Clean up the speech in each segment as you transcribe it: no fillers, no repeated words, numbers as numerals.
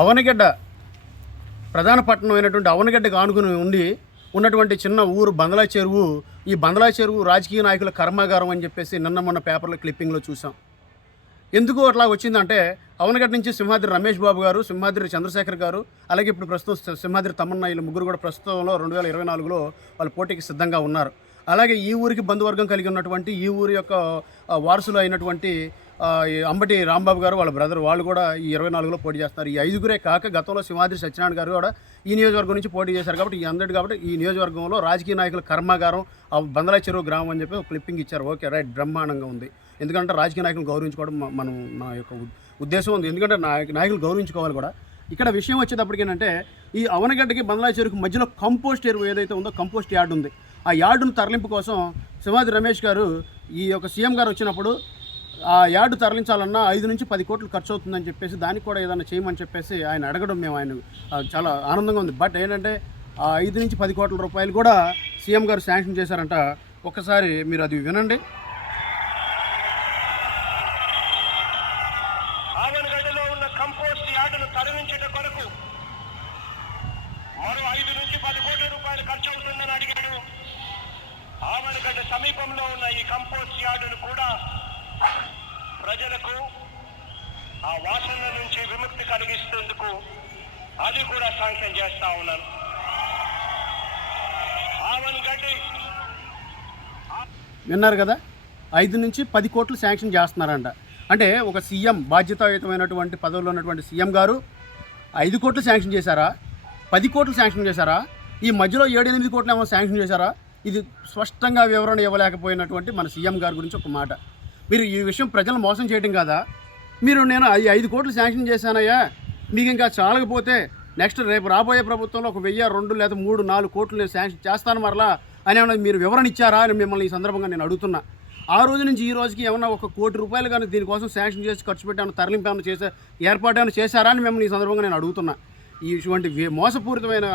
అవనిగడ్డ ప్రధాన పట్టణం అయినటువంటి అవనిగడ్డకు ఆనుకుని ఉన్నటువంటి చిన్న ఊరు బందలా చెరువు. ఈ బందలా చెరువు రాజకీయ నాయకుల కర్మాగారం అని చెప్పేసి నిన్న మొన్న పేపర్లో క్లిప్పింగ్లో చూసాం. ఎందుకు అట్లా వచ్చిందంటే అవనిగడ్డ నుంచి సింహాద్రి రమేష్ బాబు గారు, సింహాద్రి చంద్రశేఖర్ గారు, అలాగే ఇప్పుడు ప్రస్తుతం సింహాద్రి తమన్నా, వీళ్ళు ముగ్గురు కూడా ప్రస్తుతంలో 2024లో వాళ్ళు పోటీకి సిద్ధంగా ఉన్నారు. అలాగే ఈ ఊరికి బంధువర్గం కలిగి ఉన్నటువంటి ఈ ఊరి యొక్క వారసులు అయినటువంటి అంబటి రాంబాబు గారు, వాళ్ళ బ్రదర్, వాళ్ళు కూడా ఈ 24లో పోటీ చేస్తున్నారు. ఈ ఐదుగురే కాక గతంలో సింహాద్రి సత్యనారాయణ గారు కూడా ఈ నియోజకవర్గం నుంచి పోటీ చేశారు. కాబట్టి ఈ నియోజకవర్గంలో రాజకీయ నాయకుల కర్మాగారం బందలా చెరువు గ్రామం అని చెప్పి ఒక క్లిప్పింగ్ ఇచ్చారు. ఓకే, రైట్, బ్రహ్మాండంగా ఉంది. ఎందుకంటే రాజకీయ నాయకులు గౌరవించుకోవడం నా యొక్క ఉద్దేశం ఉంది. ఎందుకంటే నాయకులు గౌరవించుకోవాలి కూడా. ఇక్కడ విషయం వచ్చేటప్పటికి ఏంటంటే ఈ అవనగడ్డకి బందలా చెరువుకి మధ్యలో కంపోస్ట్ ఎరువు ఏదైతే ఉందో కంపోస్ట్ యార్డ్ ఉంది. ఆ యార్డును తరలింపు కోసం సింహాద్రి రమేష్ గారు ఈ యొక్క సీఎం గారు వచ్చినప్పుడు ఆ యార్డు తరలించాలన్నా 5 నుంచి 10 కోట్లు ఖర్చు అవుతుందని చెప్పేసి దానికి కూడా ఏదైనా చేయమని చెప్పేసి ఆయన అడగడం మేము ఆయన చాలా ఆనందంగా ఉంది. బట్ ఏంటంటే ఆ 5 నుంచి 10 కోట్ల రూపాయలు కూడా సీఎం గారు శాంక్షన్ చేశారంట. ఒక్కసారి మీరు అది వినండి. ఆవనగడ్డలో ఉన్న కంపోస్ట్ యార్డును తరలించడం కొరకు మరో 5 నుంచి 10 కోట్ల రూపాయలు ఖర్చు అవుతుందని అడిగాడు. ఆవనగడ్డ సమీపంలో ఉన్న ఈ కంపోస్ట్ యార్డును కూడా ప్రజలకు ఆ వాసన నుంచి విముక్తి కలిగిస్తేందుకు అది కూడా శాంక్షన్ చేస్తా ఉన్నాను. ఆవనగడ్డి విన్నారు కదా, 5 నుంచి 10 కోట్లు శాంక్షన్ చేస్తున్నారంట. అంటే ఒక సీఎం, బాధ్యతాయుతమైనటువంటి పదవిలో ఉన్నటువంటి సీఎం గారు 5 కోట్లు శాంక్షన్ చేశారా, 10 కోట్లు శాంక్షన్ చేశారా, ఈ మధ్యలో 7-8 కోట్లు ఏమో శాంక్షన్ చేశారా? ఇది స్పష్టంగా వివరణ ఇవ్వలేకపోయినటువంటి మన సీఎం గారి గురించి ఒక మాట. మీరు ఈ విషయం ప్రజలను మోసం చేయడం కాదా? నేను 5 కోట్లు శాంక్షన్ చేశానయ్యా, మీకు ఇంకా చాలకపోతే నెక్స్ట్ రేపు రాబోయే ప్రభుత్వంలో ఒక 1000, 2 లేదా 3, 4 కోట్లు నేను శాంక్షన్ చేస్తాను మరలా అని ఏమన్నా మీరు వివరణ ఇచ్చారా అని మిమ్మల్ని ఈ సందర్భంగా నేను అడుగుతున్నా. ఆ రోజు నుంచి ఈ రోజుకి ఏమన్నా 1 కోటి రూపాయలు కానీ దీనికోసం శాంక్షన్ చేసి ఖర్చు పెట్టి ఏమైనా తరలింపు ఏమైనా ఏర్పాటు ఏమైనా చేశారా అని మిమ్మల్ని ఈ సందర్భంగా నేను అడుగుతున్నా. ఇటువంటి మోసపూరితమైన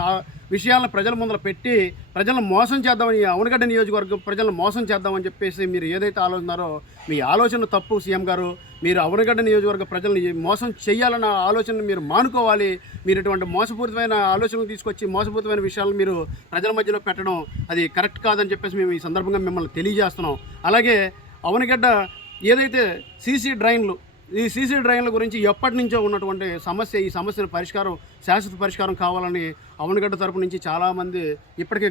విషయాలను ప్రజల ముందర పెట్టి ప్రజలను మోసం చేద్దామని, అవనగడ్డ నియోజకవర్గం ప్రజలను మోసం చేద్దామని చెప్పేసి మీరు ఏదైతే ఆలోచనారో మీ ఆలోచన తప్పు. సీఎం గారు, మీరు అవనగడ్డ నియోజకవర్గ ప్రజల్ని మోసం చేయాలన్న ఆలోచనను మీరు మానుకోవాలి. మీరు ఇటువంటి మోసపూరితమైన ఆలోచనలు తీసుకొచ్చి మోసపూరితమైన విషయాలను మీరు ప్రజల మధ్యలో పెట్టడం అది కరెక్ట్ కాదని చెప్పేసి మేము ఈ సందర్భంగా మిమ్మల్ని తెలియజేస్తున్నాం. అలాగే అవనగడ్డ ఏదైతే ఈ సీసీ డ్రైన్ల గురించి ఎప్పటి నుంచో ఉన్నటువంటి సమస్య, ఈ సమస్యను శాశ్వత పరిష్కారం కావాలని అవనగడ్డ తరపు నుంచి చాలామంది ఇప్పటికే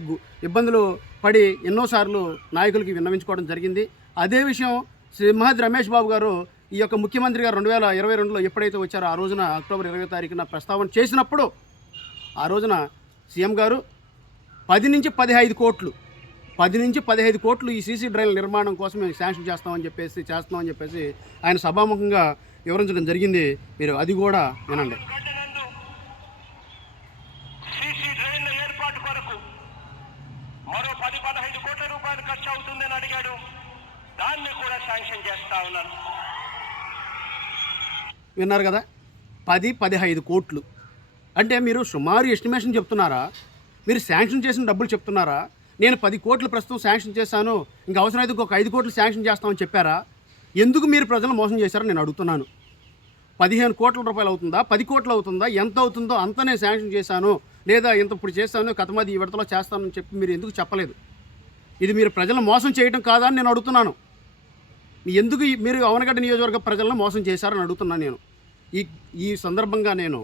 ఇబ్బందులు పడి ఎన్నోసార్లు నాయకులకి విన్నవించుకోవడం జరిగింది. అదే విషయం సింహాద్రి రమేష్ బాబు గారు ఈ యొక్క ముఖ్యమంత్రి గారు 2022లో ఎప్పుడైతే వచ్చారో ఆ రోజున అక్టోబర్ 20వ తారీఖున ప్రస్తావన చేసినప్పుడు ఆ రోజున సీఎం గారు 10 నుంచి 15 కోట్లు ఈ సీసీ డ్రైన్ల నిర్మాణం కోసం మేము శాంక్షన్ చేస్తామని చెప్పేసి ఆయన సభాముఖంగా వివరించడం జరిగింది. మీరు అది కూడా వినండి. సీసీ డ్రైన్ల ఏర్పాటు కొరకు మరో 10-15 కోట్ల రూపాయలు ఖర్చు అవుతుందని అడిగాడు. దాన్ని కూడా శాంక్షన్ చేస్తా ఉన్నాను. విన్నారు కదా, 10-15 కోట్లు అంటే మీరు సుమారు ఎస్టిమేషన్ చెప్తున్నారా? మీరు శాంక్షన్ చేసిన డబ్బులు చెప్తున్నారా? నేను 10 కోట్లు ప్రస్తుతం శాంక్షన్ చేశాను, ఇంకా అవసరమైతే ఒక 5 కోట్లు శాంక్షన్ చేస్తామని చెప్పారా? ఎందుకు మీరు ప్రజలు మోసం చేశారని నేను అడుగుతున్నాను. 15 కోట్ల రూపాయలు అవుతుందా, 10 కోట్లు అవుతుందా, ఎంత అవుతుందో అంత నేను శాంక్షన్ చేశాను, లేదా ఇంత ఇప్పుడు చేస్తాను, కథమాది ఈ విడతలో చేస్తానని చెప్పి మీరు ఎందుకు చెప్పలేదు? ఇది మీరు ప్రజలను మోసం చేయడం కాదా అని నేను అడుగుతున్నాను. ఎందుకు మీరు అవనగడ్డ నియోజకవర్గ ప్రజలను మోసం చేశారని అడుగుతున్నాను నేను. ఈ సందర్భంగా నేను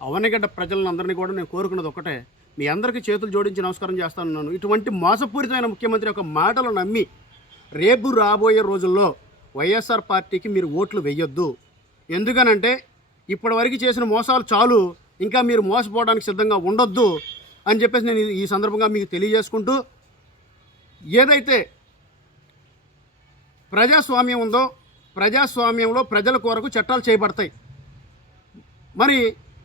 అవనగడ్డ ప్రజలను అందరినీ కూడా నేను కోరుకున్నది ఒకటే, మీ అందరికీ చేతులు జోడించి నమస్కారం చేస్తాను. ఇటువంటి మోసపూరితమైన ముఖ్యమంత్రి యొక్క మాటలు నమ్మి రేపు రాబోయే రోజుల్లో వైఎస్ఆర్ పార్టీకి మీరు ఓట్లు వేయొద్దు. ఎందుకనంటే ఇప్పటివరకు చేసిన మోసాలు చాలు, ఇంకా మీరు మోసపోవడానికి సిద్ధంగా ఉండొద్దు అని చెప్పేసి నేను ఈ సందర్భంగా మీకు తెలియజేసుకుంటూ, ఏదైతే ప్రజాస్వామ్యం ఉందో ప్రజాస్వామ్యంలో ప్రజల కొరకు చట్టాలు చేయబడతాయి. మరి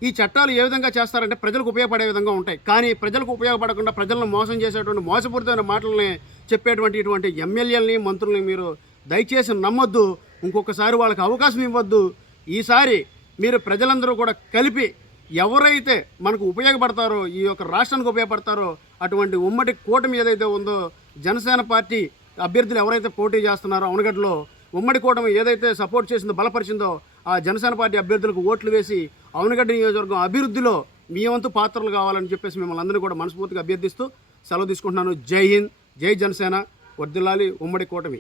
ఈ చట్టాలు ఏ విధంగా చేస్తారంటే ప్రజలకు ఉపయోగపడే విధంగా ఉంటాయి. కానీ ప్రజలకు ఉపయోగపడకుండా ప్రజలను మోసం చేసేటువంటి మోసపూరితమైన మాటలని చెప్పేటువంటి ఇటువంటి ఎమ్మెల్యేలని, మంత్రులని మీరు దయచేసి నమ్మొద్దు. ఇంకొకసారి వాళ్ళకి అవకాశం ఇవ్వద్దు. ఈసారి మీరు ప్రజలందరూ కూడా కలిపి ఎవరైతే మనకు ఉపయోగపడతారో, ఈ యొక్క రాష్ట్రానికి ఉపయోగపడతారో అటువంటి ఉమ్మడి కూటమి ఏదైతే ఉందో, జనసేన పార్టీ అభ్యర్థులు ఎవరైతే పోటీ చేస్తున్నారో అవనగడ్డలో ఉమ్మడి కూటమి ఏదైతే సపోర్ట్ చేసిందో, బలపరిచిందో ఆ జనసేన పార్టీ అభ్యర్థులకు ఓట్లు వేసి అవనగడ్డ నియోజకవర్గం అభివృద్ధిలో మీ వంతు పాత్రలు కావాలని చెప్పేసి మిమ్మల్ని అందరినీ కూడా మనస్ఫూర్తిగా అభ్యర్థిస్తూ సెలవు తీసుకుంటున్నాను. జై హింద్, జై జనసేన, వర్ధిల్లాలి ఉమ్మడి కూటమి.